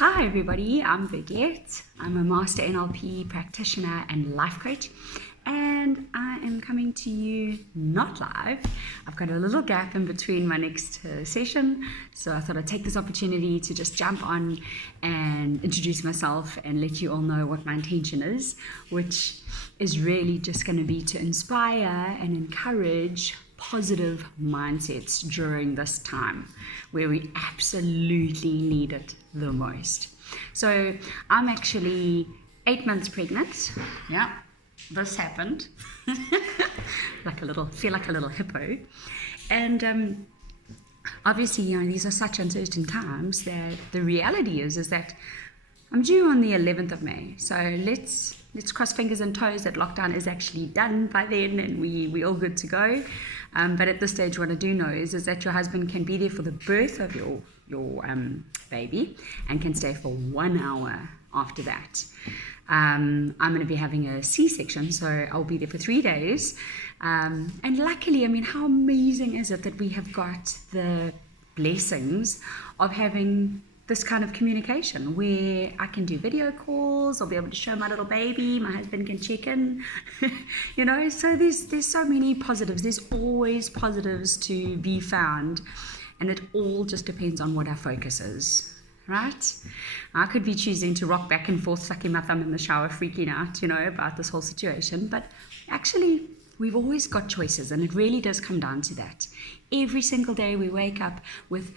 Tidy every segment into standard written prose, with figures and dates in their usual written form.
Hi everybody, I'm Birgit. I'm a Master NLP practitioner and life coach, and I am coming to you not live. I've got a little gap in between my next session, so I thought I'd take this opportunity to just jump on and introduce myself and let you all know what my intention is, which is really just going to be to inspire and encourage positive mindsets during this time where we absolutely need it the most. So I'm actually 8 months pregnant. Yeah, this happened. Feel like a little hippo. And obviously, these are such uncertain times that the reality is that I'm due on the 11th of May. So let's cross fingers and toes that lockdown is actually done by then and we're all good to go. But at this stage, what I do know is that your husband can be there for the birth of your baby and can stay for 1 hour after that. I'm going to be having a C-section, so I'll be there for 3 days. And luckily, how amazing is it that we have got the blessings of having this kind of communication where I can do video calls, I'll be able to show my little baby, my husband can check in, so there's so many positives. There's always positives to be found, and it all just depends on what our focus is, right? I could be choosing to rock back and forth, sucking my thumb in the shower, freaking out, about this whole situation, but actually we've always got choices, and it really does come down to that. Every single day we wake up with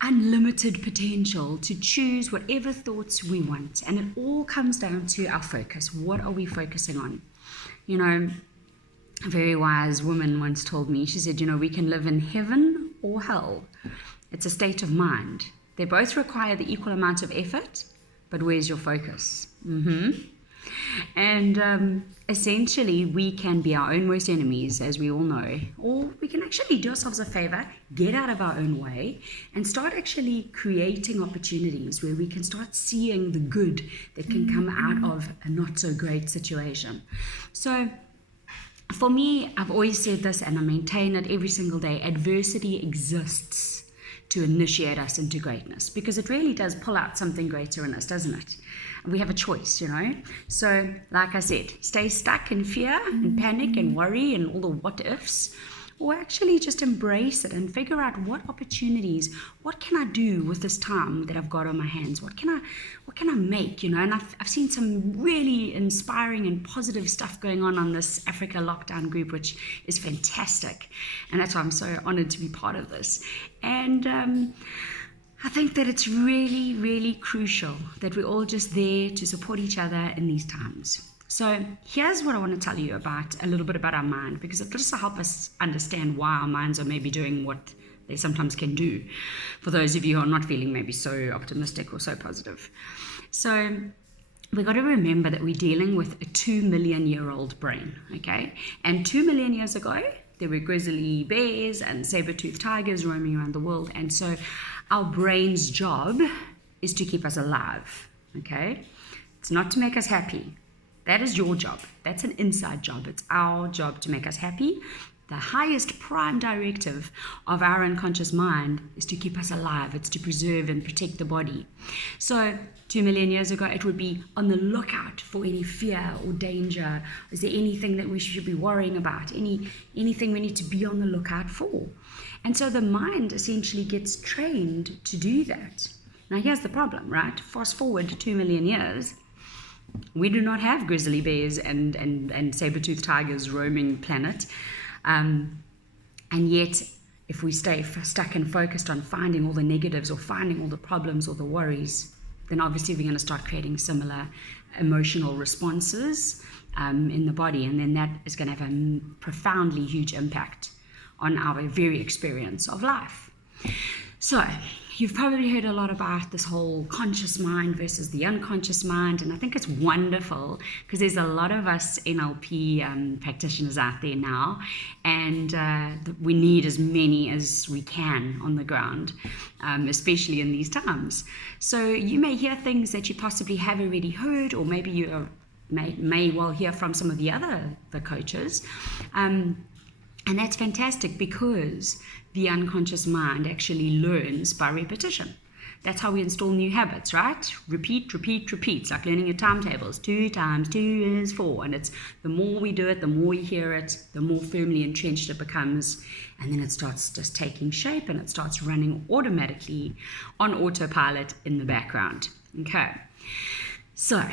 unlimited potential to choose whatever thoughts we want, and it all comes down to our focus. What are we focusing on? A very wise woman once told me, she said, we can live in heaven or hell. It's a state of mind. They both require the equal amount of effort, but where's your focus? And essentially, we can be our own worst enemies, as we all know, or we can actually do ourselves a favor, get out of our own way, and start actually creating opportunities where we can start seeing the good that can come out of a not so great situation. So for me, I've always said this, and I maintain it every single day: adversity exists to initiate us into greatness, because it really does pull out something greater in us, doesn't it? We have a choice, So, like I said, stay stuck in fear and panic and worry and all the what ifs, or actually just embrace it and figure out what opportunities, what can I do with this time that I've got on my hands? What can I make, And I've seen some really inspiring and positive stuff going on this Africa lockdown group, which is fantastic. And that's why I'm so honored to be part of this. And I think that it's really, really crucial that we're all just there to support each other in these times. So here's what I want to tell you about a little bit about our mind, because it just helps us understand why our minds are maybe doing what they sometimes can do, for those of you who are not feeling maybe so optimistic or so positive. So we've got to remember that we're dealing with a 2 million year old brain, okay? And 2 million years ago, there were grizzly bears and saber-toothed tigers roaming around the world. And so our brain's job is to keep us alive, okay? It's not to make us happy. That is your job. That's an inside job. It's our job to make us happy. The highest prime directive of our unconscious mind is to keep us alive. It's to preserve and protect the body. So 2 million years ago, it would be on the lookout for any fear or danger. Is there anything that we should be worrying about? Anything we need to be on the lookout for? And so the mind essentially gets trained to do that. Now here's the problem, right? Fast forward to 2 million years. We do not have grizzly bears and saber-toothed tigers roaming planet. And yet, if we stay stuck and focused on finding all the negatives or finding all the problems or the worries, then obviously we're going to start creating similar emotional responses in the body. And then that is going to have a profoundly huge impact on our very experience of life. So you've probably heard a lot about this whole conscious mind versus the unconscious mind, and I think it's wonderful because there's a lot of us NLP practitioners out there now, and we need as many as we can on the ground, especially in these times. So you may hear things that you possibly have already heard, or maybe you may well hear from some of the coaches. And that's fantastic because the unconscious mind actually learns by repetition. That's how we install new habits, right? Repeat, repeat, repeat. It's like learning your timetables. 2 times 2 is 4. And it's the more we do it, the more you hear it, the more firmly entrenched it becomes. And then it starts just taking shape and it starts running automatically on autopilot in the background. Okay. So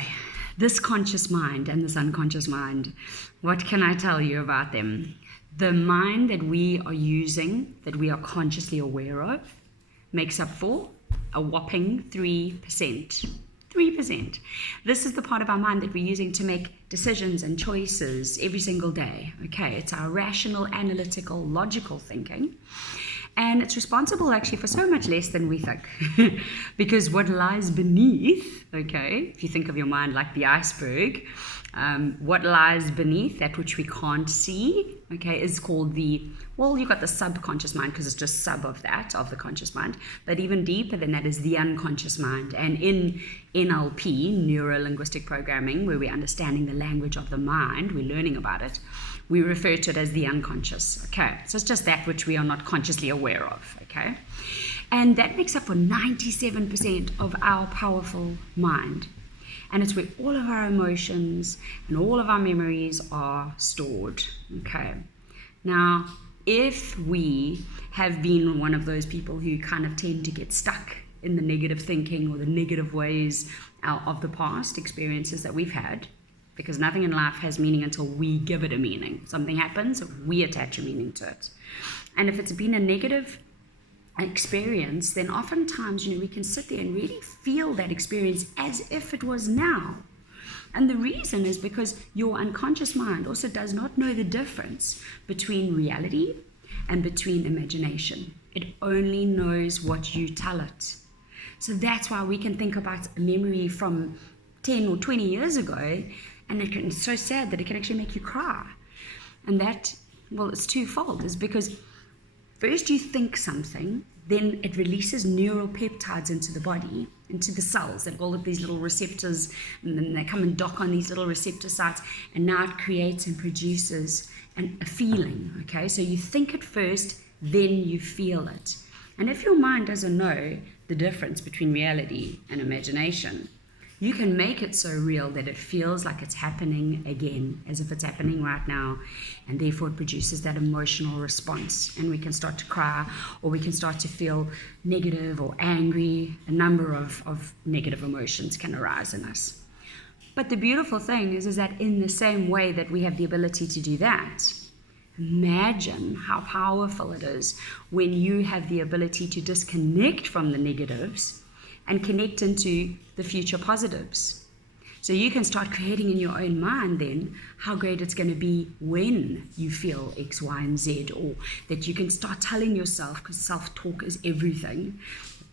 this conscious mind and this unconscious mind, what can I tell you about them? The mind that we are using, that we are consciously aware of, makes up for a whopping 3%. 3%. This is the part of our mind that we're using to make decisions and choices every single day. Okay, it's our rational, analytical, logical thinking. And it's responsible actually for so much less than we think. Because what lies beneath, okay, if you think of your mind like the iceberg, what lies beneath, that which we can't see, okay, is called you've got the subconscious mind because it's just sub of that, of the conscious mind. But even deeper than that is the unconscious mind. And in NLP, neuro-linguistic programming, where we're understanding the language of the mind, we're learning about it, we refer to it as the unconscious, okay? So it's just that which we are not consciously aware of, okay? And that makes up for 97% of our powerful mind. And it's where all of our emotions and all of our memories are stored, okay? Now, if we have been one of those people who kind of tend to get stuck in the negative thinking or the negative ways of the past experiences that we've had, because nothing in life has meaning until we give it a meaning. Something happens, we attach a meaning to it. And if it's been a negative experience, then oftentimes, we can sit there and really feel that experience as if it was now. And the reason is because your unconscious mind also does not know the difference between reality and between imagination. It only knows what you tell it. So that's why we can think about a memory from 10 or 20 years ago, and it's so sad that it can actually make you cry. And that, it's twofold. Is because first you think something, then it releases neural peptides into the body, into the cells. They've got all of these little receptors, and then they come and dock on these little receptor sites, and now it creates and produces a feeling, okay? So you think it first, then you feel it. And if your mind doesn't know the difference between reality and imagination, you can make it so real that it feels like it's happening again, as if it's happening right now, and therefore it produces that emotional response, and we can start to cry, or we can start to feel negative or angry. A number of negative emotions can arise in us. But the beautiful thing is that in the same way that we have the ability to do that, imagine how powerful it is when you have the ability to disconnect from the negatives and connect into the future positives. So you can start creating in your own mind then how great it's going to be when you feel X, Y, and Z, or that you can start telling yourself, because self-talk is everything.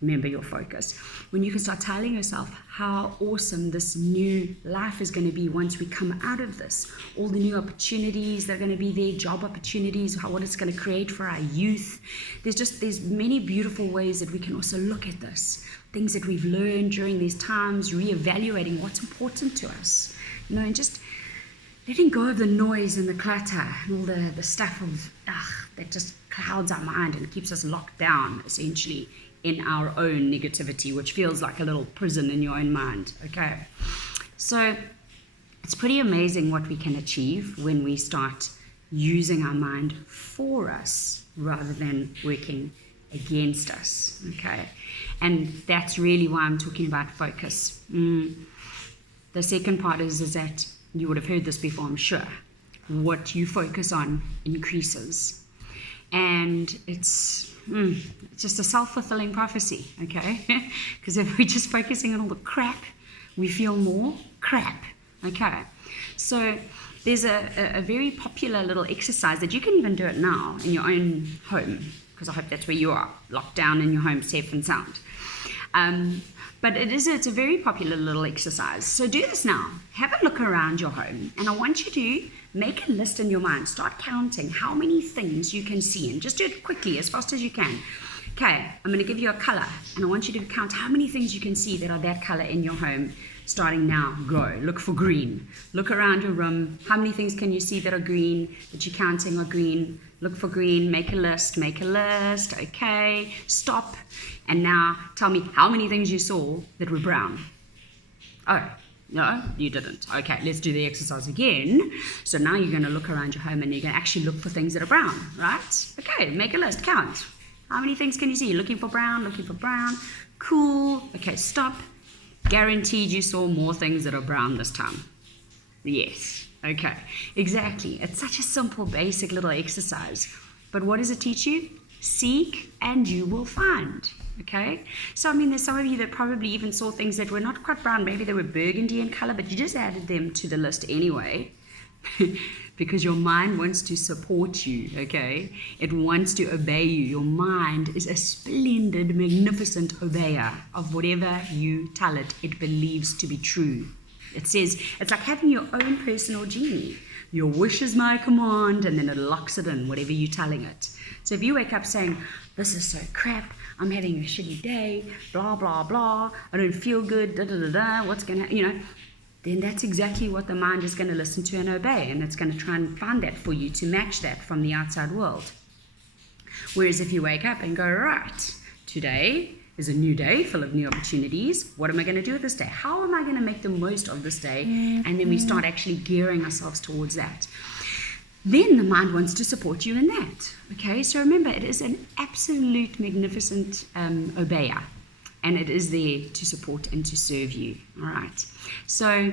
Remember your focus. When you can start telling yourself how awesome this new life is going to be once we come out of this, all the new opportunities that are going to be there, job opportunities, what it's going to create for our youth. There's many beautiful ways that we can also look at this. Things that we've learned during these times, reevaluating what's important to us, and just letting go of the noise and the clutter and all the stuff that just clouds our mind and keeps us locked down, essentially, in our own negativity, which feels like a little prison in your own mind, okay? So it's pretty amazing what we can achieve when we start using our mind for us rather than working against us, okay? And that's really why I'm talking about focus. The second part is that you would have heard this before, I'm sure. What you focus on increases. And it's just a self-fulfilling prophecy, okay? Because if we're just focusing on all the crap, we feel more crap, okay? So there's a very popular little exercise that you can even do it now in your own home, because I hope that's where you are, locked down in your home, safe and sound. But it's a very popular little exercise. So do this now. Have a look around your home, and I want you to make a list in your mind. Start counting how many things you can see, and just do it quickly, as fast as you can. Okay, I'm going to give you a color, and I want you to count how many things you can see that are that color in your home. Starting now, go. Look for green. Look around your room. How many things can you see that are green, that you're counting are green? Look for green, make a list, okay, stop. And now tell me how many things you saw that were brown. Oh, no, you didn't. Okay, let's do the exercise again. So now you're going to look around your home and you're going to actually look for things that are brown, right? Okay, make a list, count. How many things can you see? Looking for brown. Cool. Okay, stop. Guaranteed you saw more things that are brown this time. Yes. Okay, exactly. It's such a simple, basic little exercise. But what does it teach you? Seek and you will find. Okay? So, I mean, there's some of you that probably even saw things that were not quite brown. Maybe they were burgundy in color, but you just added them to the list anyway. Because your mind wants to support you, okay? It wants to obey you. Your mind is a splendid, magnificent obeyer of whatever you tell it. It believes to be true. It says, it's like having your own personal genie. Your wish is my command, and then it locks it in, whatever you're telling it. So if you wake up saying, this is so crap, I'm having a shitty day, blah, blah, blah, I don't feel good, da-da-da-da, what's going to, then that's exactly what the mind is going to listen to and obey, and it's going to try and find that for you to match that from the outside world. Whereas if you wake up and go, right, today is a new day full of new opportunities. What am I going to do with this day? How am I going to make the most of this day? And then we start actually gearing ourselves towards that. Then the mind wants to support you in that. Okay, so remember, it is an absolute magnificent obeyer. And it is there to support and to serve you. All right. So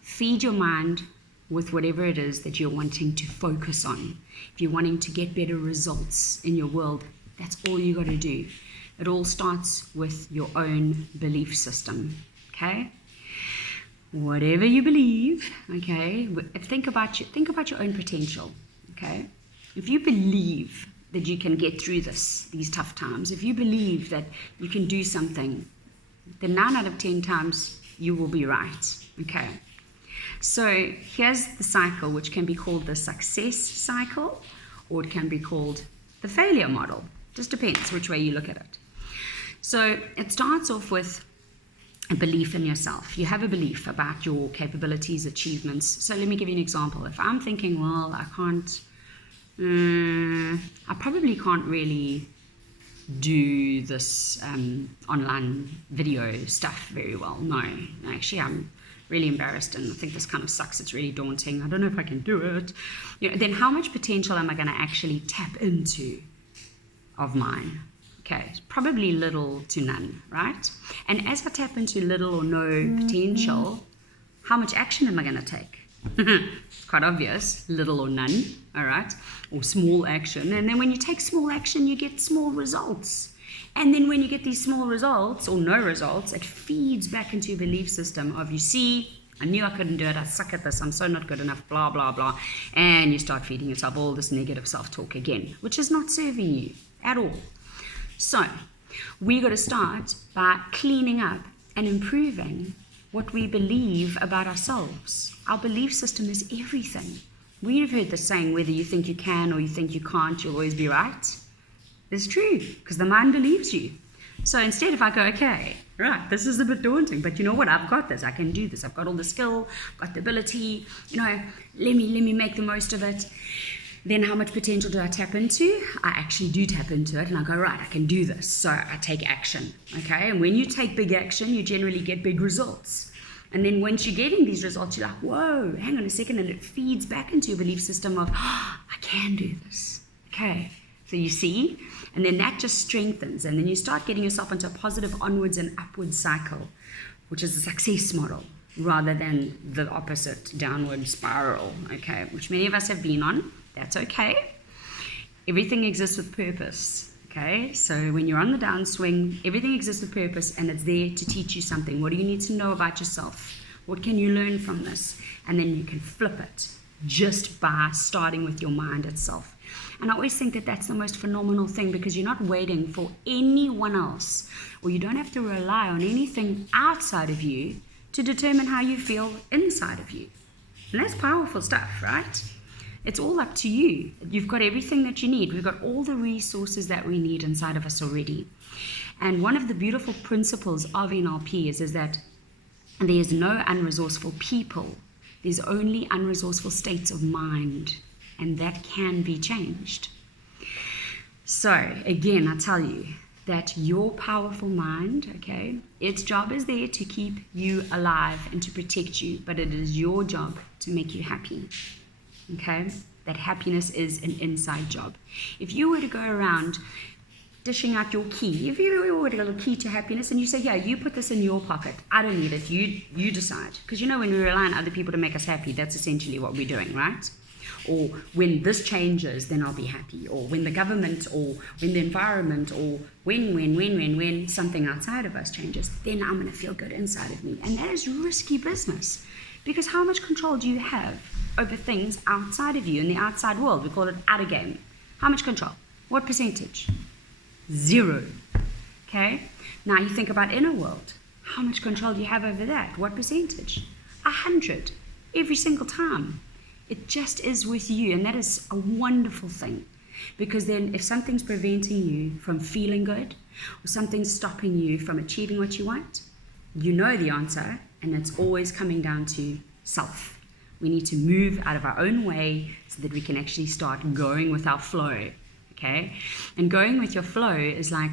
feed your mind with whatever it is that you're wanting to focus on. If you're wanting to get better results in your world, that's all you got to do. It all starts with your own belief system. Okay. Whatever you believe. Okay. Think about your own potential. Okay. If you believe that you can get through these tough times, if you believe that you can do something, then 9 out of 10 times you will be right. Okay. So here's the cycle, which can be called the success cycle, or it can be called the failure model. Just depends which way you look at it. So it starts off with a belief in yourself. You have a belief about your capabilities, achievements. So let me give you an example. If I'm thinking, well, I probably can't really do this online video stuff very well. No, actually, I'm really embarrassed and I think this kind of sucks. It's really daunting. I don't know if I can do it. Then how much potential am I going to actually tap into of mine? Okay, probably little to none, right? And as I tap into little or no potential, how much action am I going to take? It's quite obvious, little or none, all right? Or small action. And then when you take small action, you get small results. And then when you get these small results or no results, it feeds back into your belief system of, you see, I knew I couldn't do it, I suck at this, I'm so not good enough, blah, blah, blah. And you start feeding yourself all this negative self-talk again, which is not serving you at all. So we got to start by cleaning up and improving what we believe about ourselves. Our belief system is everything. We've heard the saying, whether you think you can or you think you can't, you'll always be right. It's true, because the mind believes you. So instead, if I go, okay, right, this is a bit daunting, but you know what, I've got this, I can do this, I've got all the skill, I've got the ability, let me make the most of it. Then how much potential do I tap into? I actually do tap into it, and I go, right, I can do this. So I take action, okay? And when you take big action, you generally get big results. And then once you're getting these results, you're like, whoa, hang on a second, and it feeds back into your belief system of, I can do this, okay? So you see, and then that just strengthens, and then you start getting yourself into a positive onwards and upwards cycle, which is a success model, rather than the opposite downward spiral, okay, which many of us have been on. That's okay. Everything exists with purpose, okay? So when you're on the downswing, everything exists with purpose, and it's there to teach you something. What do you need to know about yourself? What can you learn from this? And then you can flip it just by starting with your mind itself. And I always think that that's the most phenomenal thing, because you're not waiting for anyone else, or you don't have to rely on anything outside of you to determine how you feel inside of you. And that's powerful stuff, right? It's all up to you. You've got everything that you need. We've got all the resources that we need inside of us already. And one of the beautiful principles of NLP is that there is no unresourceful people. There's only unresourceful states of mind. and that can be changed. So again, I tell you that your powerful mind, okay, its job is there to keep you alive and to protect you, but it is your job to make you happy, okay? That happiness is an inside job. If you were to go around dishing out your key, if you were to get a key to happiness and you say, yeah, you put this in your pocket, I don't need it, you decide. Because when we rely on other people to make us happy, that's essentially what we're doing, right? Or when this changes, then I'll be happy. Or when the government, or when the environment, or when something outside of us changes, then I'm going to feel good inside of me. And that is risky business. Because how much control do you have over things outside of you in the outside world? We call it outer game. How much control? What percentage? 0. Okay? Now you think about inner world. How much control do you have over that? What percentage? 100. Every single time. It just is with you, and that is a wonderful thing. Because then if something's preventing you from feeling good, or something's stopping you from achieving what you want, you know the answer, and it's always coming down to self. We need to move out of our own way so that we can actually start going with our flow, okay? And going with your flow is like,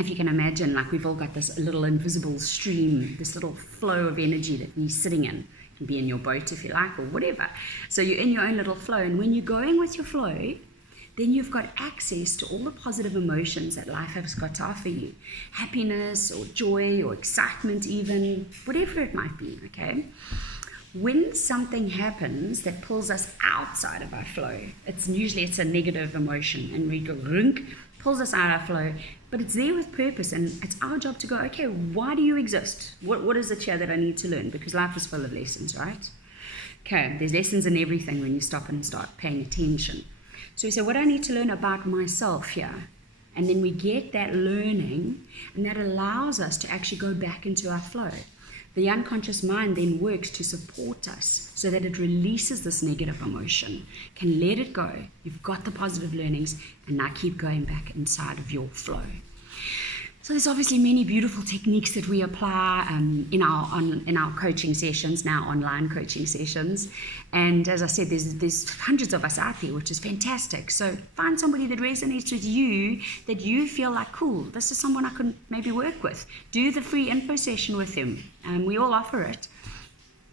if you can imagine, like we've all got this little invisible stream, this little flow of energy that we're sitting in. You can be in your boat if you like, or whatever. So you're in your own little flow, and when you're going with your flow, then you've got access to all the positive emotions that life has got to offer you. Happiness, or joy, or excitement even, whatever it might be, okay? When something happens that pulls us outside of our flow, it's a negative emotion, and we go runk, pulls us out of our flow, but it's there with purpose, and it's our job to go, okay, why do you exist? What is it here that I need to learn? Because life is full of lessons, right? Okay, there's lessons in everything when you stop and start paying attention. So we say, what do I need to learn about myself here? And then we get that learning, and that allows us to actually go back into our flow. The unconscious mind then works to support us so that it releases this negative emotion, can let it go. You've got the positive learnings, and now keep going back inside of your flow. So there's obviously many beautiful techniques that we apply in our coaching sessions, now online coaching sessions. And as I said, there's hundreds of us out there, which is fantastic. So find somebody that resonates with you, that you feel like, cool, this is someone I can maybe work with. Do the free info session with them. We all offer it.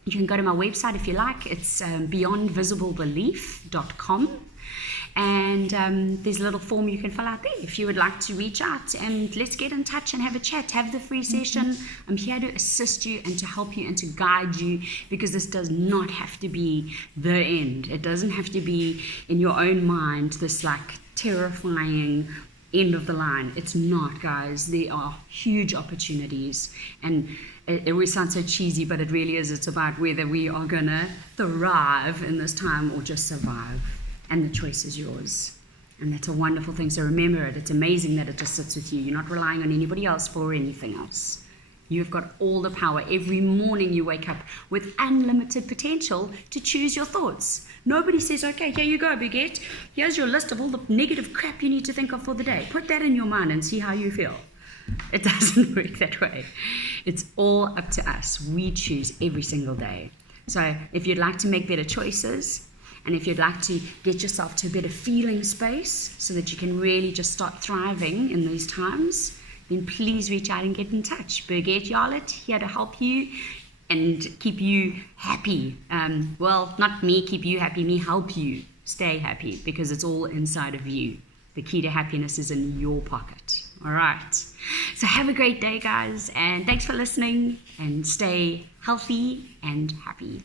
You can go to my website if you like. It's beyondvisiblebelief.com. And there's a little form you can fill out there if you would like to reach out, and let's get in touch and have a chat, have the free session. I'm here to assist you and to help you and to guide you, because this does not have to be the end. It doesn't have to be in your own mind this like terrifying end of the line. It's not, guys. There are huge opportunities, and it always sounds so cheesy, but it really is. It's about whether we are gonna thrive in this time or just survive. And the choice is yours. And that's a wonderful thing. So remember it. It's amazing that it just sits with you. You're not relying on anybody else for anything else. You've got all the power. Every morning you wake up with unlimited potential to choose your thoughts. Nobody says, okay, here you go, Birgit. Here's your list of all the negative crap you need to think of for the day. Put that in your mind and see how you feel. It doesn't work that way. It's all up to us. We choose every single day. So if you'd like to make better choices, and if you'd like to get yourself to a better feeling space so that you can really just start thriving in these times, then please reach out and get in touch. Birgit Jarlett, here to help you and keep you happy. Well, not me keep you happy, me help you stay happy, because it's all inside of you. The key to happiness is in your pocket. All right. So have a great day, guys, and thanks for listening, and stay healthy and happy.